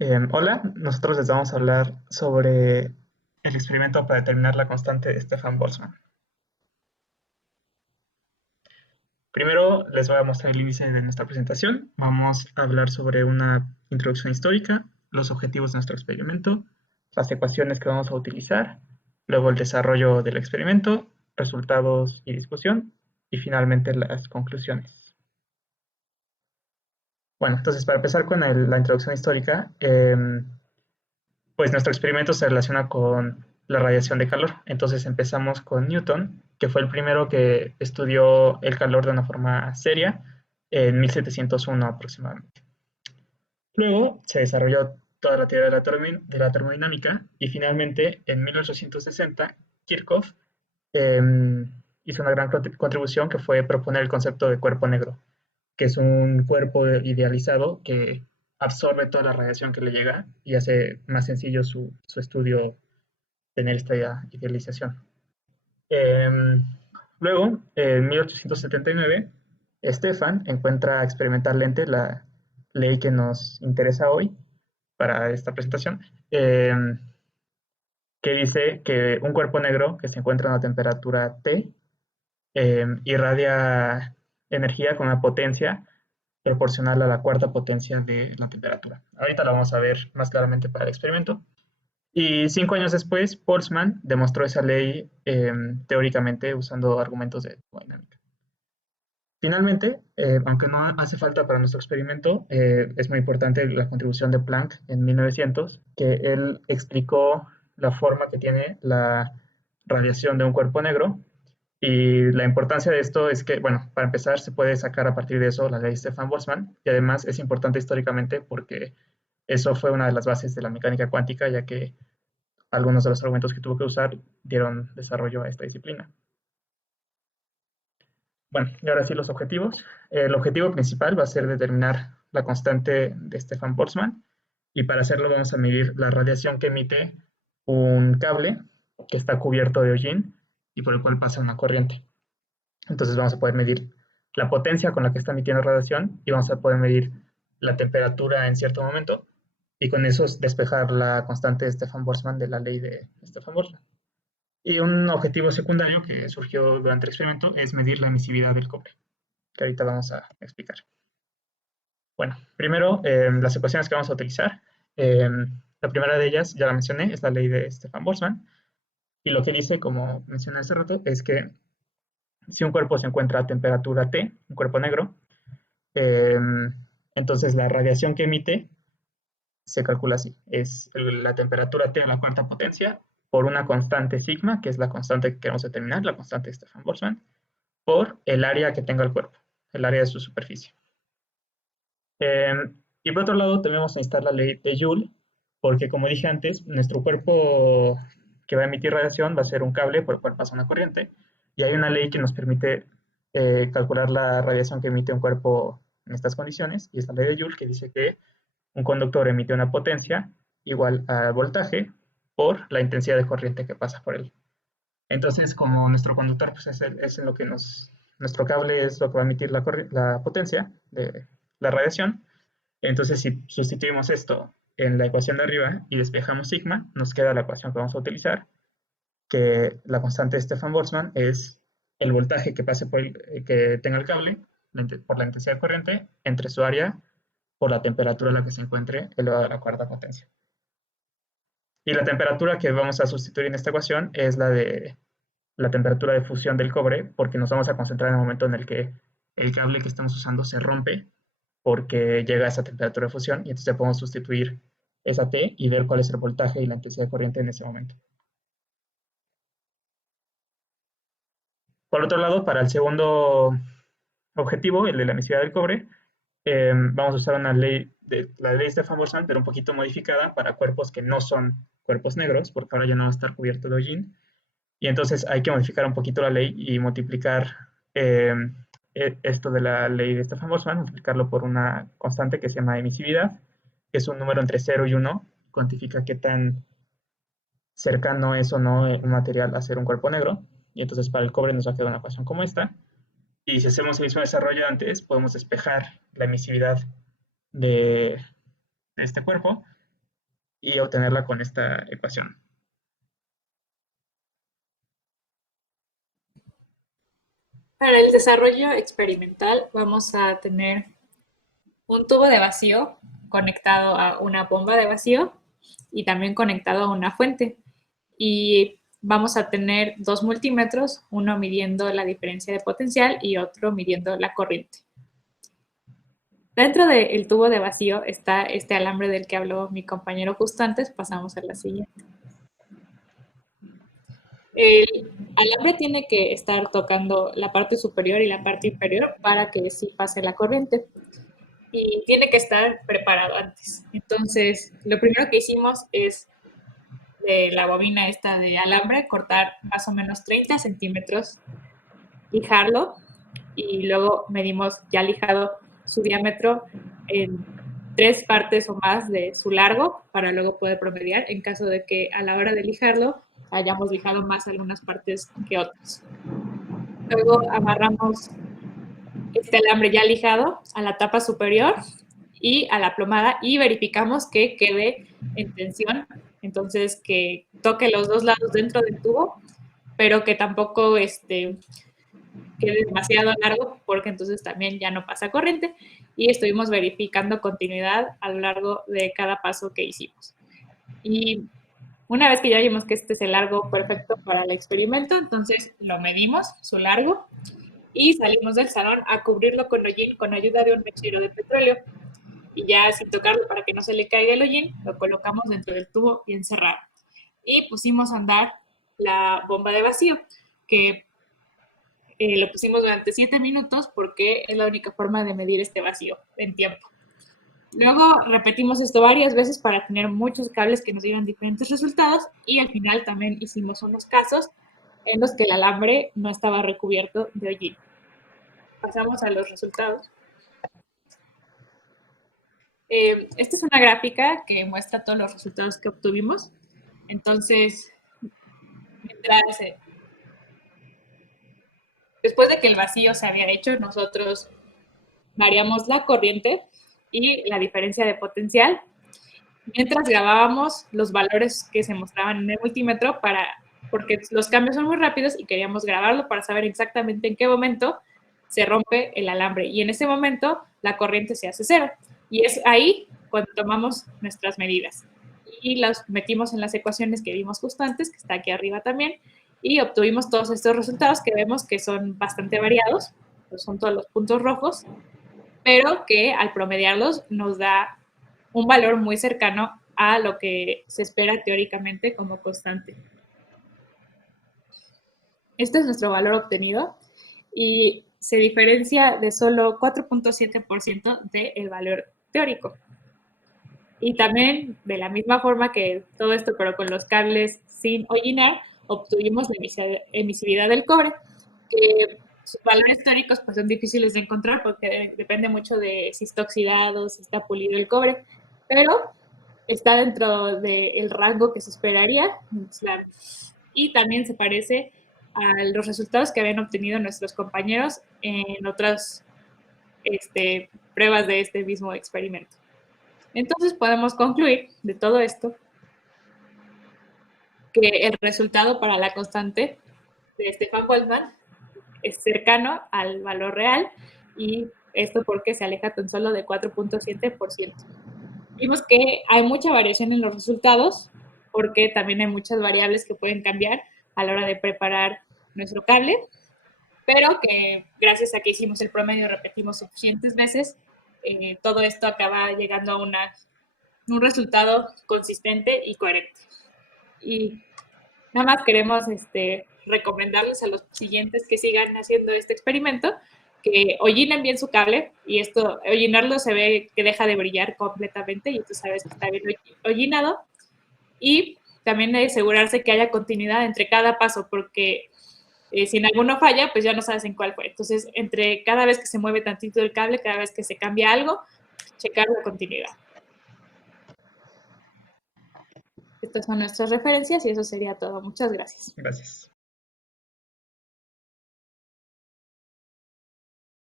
Hola, nosotros les vamos a hablar sobre el experimento para determinar la constante de Stefan Boltzmann. Primero les voy a mostrar el índice de nuestra presentación. Vamos a hablar sobre una introducción histórica, los objetivos de nuestro experimento, las ecuaciones que vamos a utilizar, luego el desarrollo del experimento, resultados y discusión, y finalmente las conclusiones. Bueno, entonces para empezar con la introducción histórica, pues nuestro experimento se relaciona con la radiación de calor. Entonces empezamos con Newton, que fue el primero que estudió el calor de una forma seria en 1701 aproximadamente. Luego se desarrolló toda la teoría de la termodinámica y finalmente en 1860 Kirchhoff eh, hizo una gran contribución que fue proponer el concepto de cuerpo negro, que es un cuerpo idealizado que absorbe toda la radiación que le llega y hace más sencillo su estudio tener esta idealización. Eh, Luego, en 1879, Stefan encuentra experimentalmente la ley que nos interesa hoy para esta presentación, que dice que un cuerpo negro que se encuentra a una temperatura T irradia energía con una potencia proporcional a la cuarta potencia de la temperatura. Ahorita lo vamos a ver más claramente para el experimento. Y 5 años después, Boltzmann demostró esa ley teóricamente usando argumentos de termodinámica. Finalmente, aunque no hace falta para nuestro experimento, es muy importante la contribución de Planck en 1900, que él explicó la forma que tiene la radiación de un cuerpo negro. Y la importancia de esto es que, bueno, para empezar, se puede sacar a partir de eso la ley de Stefan Boltzmann, y además es importante históricamente porque eso fue una de las bases de la mecánica cuántica, ya que algunos de los argumentos que tuvo que usar dieron desarrollo a esta disciplina. Bueno, y ahora sí los objetivos. El objetivo principal va a ser determinar la constante de Stefan Boltzmann y para hacerlo vamos a medir la radiación que emite un cable que está cubierto de hollín y por el cual pasa una corriente. Entonces vamos a poder medir la potencia con la que está emitiendo radiación y vamos a poder medir la temperatura en cierto momento y con eso despejar la constante de Stefan Boltzmann de la ley de Stefan Boltzmann. Y un objetivo secundario que surgió durante el experimento es medir la emisividad del cobre, que ahorita vamos a explicar. Bueno, primero las ecuaciones que vamos a utilizar. Eh, la primera de ellas, ya la mencioné, es la ley de Stefan Boltzmann. Y lo que dice, como mencioné hace rato, es que si un cuerpo se encuentra a temperatura T, un cuerpo negro, eh, entonces la radiación que emite se calcula así. Es la temperatura T a la cuarta potencia por una constante sigma, que es la constante que queremos determinar, la constante de Stefan Boltzmann, por el área que tenga el cuerpo, el área de su superficie. Eh, y por otro lado, tenemos que necesitar la ley de Joule, porque como dije antes, nuestro cuerpo que va a emitir radiación va a ser un cable por el cual pasa una corriente, y hay una ley que nos permite calcular la radiación que emite un cuerpo en estas condiciones, y es la ley de Joule que dice que un conductor emite una potencia igual al voltaje por la intensidad de corriente que pasa por él. Entonces, como nuestro conductor pues, es en lo que nuestro cable es lo que va a emitir la potencia de la radiación, entonces si sustituimos esto en la ecuación de arriba y despejamos sigma, nos queda la ecuación que vamos a utilizar, que la constante de Stefan Boltzmann es el voltaje que pase que tenga el cable por la intensidad de corriente entre su área por la temperatura a la que se encuentre elevada a la cuarta potencia. Y la temperatura que vamos a sustituir en esta ecuación es la de la temperatura de fusión del cobre, porque nos vamos a concentrar en el momento en el que el cable que estamos usando se rompe porque llega a esa temperatura de fusión y entonces podemos sustituir esa T y ver cuál es el voltaje y la intensidad de corriente en ese momento. Por otro lado, para el segundo objetivo, el de la emisividad del cobre, vamos a usar la ley de Stefan-Boltzmann, pero un poquito modificada para cuerpos que no son cuerpos negros, porque ahora ya no va a estar cubierto de hollín. Y entonces hay que modificar un poquito la ley y multiplicar eh, esto de la ley de Stefan-Boltzmann, multiplicarlo por una constante que se llama emisividad, que es un número entre 0 y 1, cuantifica qué tan cercano es o no un material a ser un cuerpo negro. Y entonces para el cobre nos va a quedar una ecuación como esta. Y si hacemos el mismo desarrollo antes, podemos despejar la emisividad de este cuerpo y obtenerla con esta ecuación. Para el desarrollo experimental vamos a tener un tubo de vacío conectado a una bomba de vacío y también conectado a una fuente. Y vamos a tener dos multímetros, uno midiendo la diferencia de potencial y otro midiendo la corriente. Dentro del tubo de vacío está este alambre del que habló mi compañero justo antes. Pasamos a la siguiente. El alambre tiene que estar tocando la parte superior y la parte inferior para que sí pase la corriente. Y tiene que estar preparado antes. Entonces, lo primero que hicimos es de la bobina esta de alambre, cortar más o menos 30 centímetros, lijarlo y luego medimos ya lijado su diámetro en 3 partes o más de su largo para luego poder promediar en caso de que a la hora de lijarlo hayamos lijado más algunas partes que otras. Luego amarramos este alambre ya lijado a la tapa superior y a la plomada y verificamos que quede en tensión, entonces que toque los dos lados dentro del tubo, pero que tampoco quede demasiado largo porque entonces también ya no pasa corriente y estuvimos verificando continuidad a lo largo de cada paso que hicimos. Y una vez que ya vimos que este es el largo perfecto para el experimento, entonces lo medimos, su largo, y salimos del salón a cubrirlo con hollín con ayuda de un mechero de petróleo. Y ya sin tocarlo para que no se le caiga el hollín, lo colocamos dentro del tubo bien cerrado. Y pusimos a andar la bomba de vacío, que lo pusimos durante 7 minutos porque es la única forma de medir este vacío en tiempo. Luego repetimos esto varias veces para tener muchos cables que nos dieran diferentes resultados y al final también hicimos unos casos en los que el alambre no estaba recubierto de hollín. Pasamos a los resultados. Esta es una gráfica que muestra todos los resultados que obtuvimos. Entonces, mientras, después de que el vacío se había hecho, nosotros variamos la corriente y la diferencia de potencial mientras grabábamos los valores que se mostraban en el multímetro porque los cambios son muy rápidos y queríamos grabarlo para saber exactamente en qué momento se rompe el alambre y en ese momento la corriente se hace cero. Y es ahí cuando tomamos nuestras medidas y las metimos en las ecuaciones que vimos justo antes, que está aquí arriba también, y obtuvimos todos estos resultados que vemos que son bastante variados, pues son todos los puntos rojos, pero que al promediarlos nos da un valor muy cercano a lo que se espera teóricamente como constante. Este es nuestro valor obtenido y se diferencia de solo 4.7% del valor teórico. Y también, de la misma forma que todo esto, pero con los cables sin hollinar, obtuvimos la emisividad del cobre, que sus valores teóricos pues, son difíciles de encontrar porque depende mucho de si está oxidado, si está pulido el cobre, pero está dentro del rango que se esperaría y también se parece a los resultados que habían obtenido nuestros compañeros en otras pruebas de este mismo experimento. Entonces podemos concluir de todo esto que el resultado para la constante de Stefan Boltzmann es cercano al valor real y esto porque se aleja tan solo de 4.7%. Vimos que hay mucha variación en los resultados porque también hay muchas variables que pueden cambiar a la hora de preparar nuestro cable, pero que gracias a que hicimos el promedio y repetimos suficientes veces, todo esto acaba llegando a un resultado consistente y coherente. Y nada más queremos recomendarles a los siguientes que sigan haciendo este experimento, que hollinen bien su cable, y esto, hollinarlo se ve que deja de brillar completamente, y tú sabes que está bien hollinado, y también de asegurarse que haya continuidad entre cada paso, porque si en alguno falla, pues ya no sabes en cuál fue. Entonces, entre cada vez que se mueve tantito el cable, cada vez que se cambia algo, checar la continuidad. Estas son nuestras referencias y eso sería todo. Muchas gracias. Gracias.